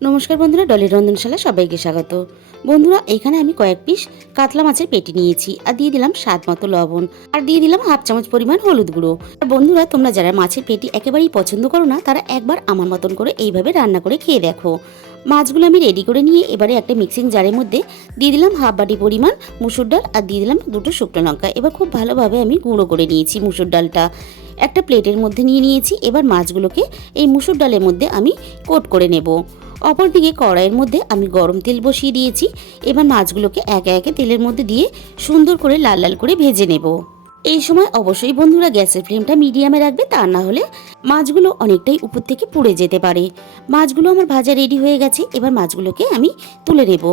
নমস্কার বন্ধুরা, ডলির রন্ধনশালা সবাইকে স্বাগত। বন্ধুরা, এখানে আমি কয়েক পিস কাতলা মাছের পেটি নিয়েছি আর দিয়ে দিলাম স্বাদ মতো লবণ আর দিয়ে দিলাম হাফ চামচ পরিমাণ হলুদ গুঁড়ো। আর বন্ধুরা, তোমরা যারা মাছের পেটি একেবারেই পছন্দ করো না তারা একবার আমার মতন করে এইভাবে রান্না করে খেয়ে দেখো। মাছগুলো আমি রেডি করে নিয়ে এবারে একটা মিক্সিং জারের মধ্যে দিয়ে দিলাম হাফ বাটি পরিমাণ মুসুর ডাল আর দিয়ে দিলাম দুটো শুকনো লঙ্কা। এবার খুব ভালোভাবে আমি গুঁড়ো করে নিয়েছি মুসুর ডালটা। একটা প্লেটের মধ্যে নিয়ে নিয়েছি। এবার মাছগুলোকে এই মুসুর ডালের মধ্যে আমি কোট করে নেব। অপরদিকে কড়াইয়ের মধ্যে আমি গরম তেল বসিয়ে দিয়েছি। এবার মাছগুলোকে একে একে তেলের মধ্যে দিয়ে সুন্দর করে লাল লাল করে ভেজে নেব। এই সময় অবশ্যই বন্ধুরা গ্যাসের ফ্লেমটা মিডিয়ামে রাখবে, তা না হলে মাছগুলো অনেকটাই উপর থেকে পুড়ে যেতে পারে। মাছগুলো আমার ভাজা রেডি হয়ে গেছে। এবার মাছগুলোকে আমি তুলে নেব।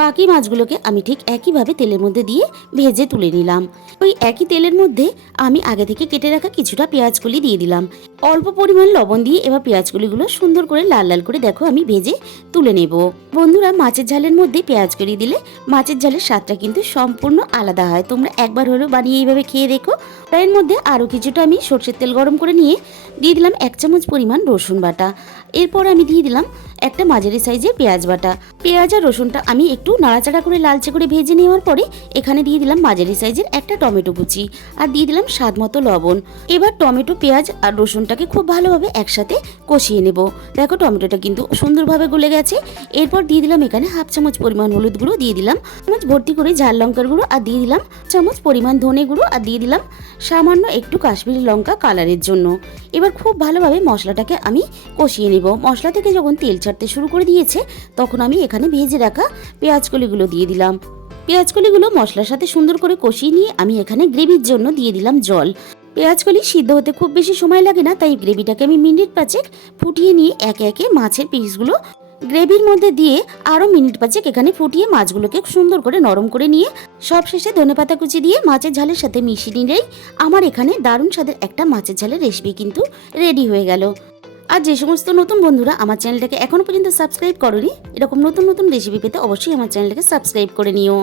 বাকি মাছগুলোকে আমি ঠিক একইভাবে তেলের মধ্যে দিয়ে ভেজে তুলে নিলাম। ওই একই তেলের মধ্যে আমি আগে থেকে কেটে রাখা কিছুটা পেঁয়াজকলি দিয়ে দিলাম। অল্প পরিমাণ লবণ দিয়ে এবার পেঁয়াজকলিগুলো সুন্দর করে লাল লাল করে দেখো আমি ভেজে তুলে নেব। বন্ধুরা, মাছের ঝালের মধ্যে পেঁয়াজকলি দিলে মাছের ঝালের স্বাদটা কিন্তু সম্পূর্ণ আলাদা হয়। তোমরা একবার হলেও বানিয়ে এইভাবে খেয়ে দেখো। এর মধ্যে আরও কিছুটা আমি সরষের তেল গরম করে নিয়ে দিয়ে দিলাম 1 চামচ পরিমাণ রসুন বাটা। এরপর আমি দিয়ে দিলাম একটা মাঝারি সাইজের পেঁয়াজ বাটা। পেঁয়াজ আর রসুনটা আমি একটু নাড়াচাড়া করে লালচে করে ভেজে নেওয়ার পরে এখানে দিয়ে দিলাম মাঝারি সাইজের একটা টমেটো কুচি আর দিয়ে দিলাম স্বাদ মতো লবণ। এবার টমেটো, পেঁয়াজ আর রসুনটাকে খুব ভালোভাবে একসাথে কষিয়ে নেব। দেখো টমেটোটা কিন্তু সুন্দরভাবে গলে গেছে। এরপর দিয়ে দিলাম এখানে হাফ চামচ পরিমাণ হলুদ গুঁড়ো, দিয়ে দিলাম চামচ ভর্তি করে ঝাল লঙ্কার গুঁড়ো আর দিয়ে দিলাম চামচ পরিমাণ ধনে গুঁড়ো আর দিয়ে দিলাম সামান্য একটু কাশ্মীরি লঙ্কা কালারের জন্য। এবার খুব ভালোভাবে মশলাটাকে আমি কষিয়ে নেব। মশলা থেকে যখন তেল ছাড়তে শুরু করে দিয়েছে তখন আমি এখানে ভেজে রাখা পেঁয়াজকলিগুলো দিয়ে দিলাম। পেঁয়াজকলিগুলো মশলার সাথে সুন্দর করে কষিয়ে নিয়ে আমি এখানে গ্রেভির জন্য দিয়ে দিলাম জল। পেঁয়াজকলি সিদ্ধ হতে খুব বেশি সময় লাগে না, তাই গ্রেভিটাকে আমি মিনিট 5 ফুটিয়ে নিয়ে একে একে মাছের পিসগুলো গ্রেভির মধ্যে দিয়ে আরও মিনিট 5 এখানে ফুটিয়ে মাছগুলোকে সুন্দর করে নরম করে নিয়ে সবশেষে ধনেপাতা কুচি দিয়ে মাছের ঝালের সাথে মিশিয়ে নিলেই আমার এখানে দারুণ স্বাদের একটা মাছের ঝালের রেসিপি কিন্তু রেডি হয়ে গেল। আর যে সমস্ত নতুন বন্ধুরা আমার চ্যানেলটাকে এখনো পর্যন্ত সাবস্ক্রাইব করোনি, এরকম নতুন নতুন রেসিপি পেতে অবশ্যই আমার চ্যানেলটাকে সাবস্ক্রাইব করে নিও।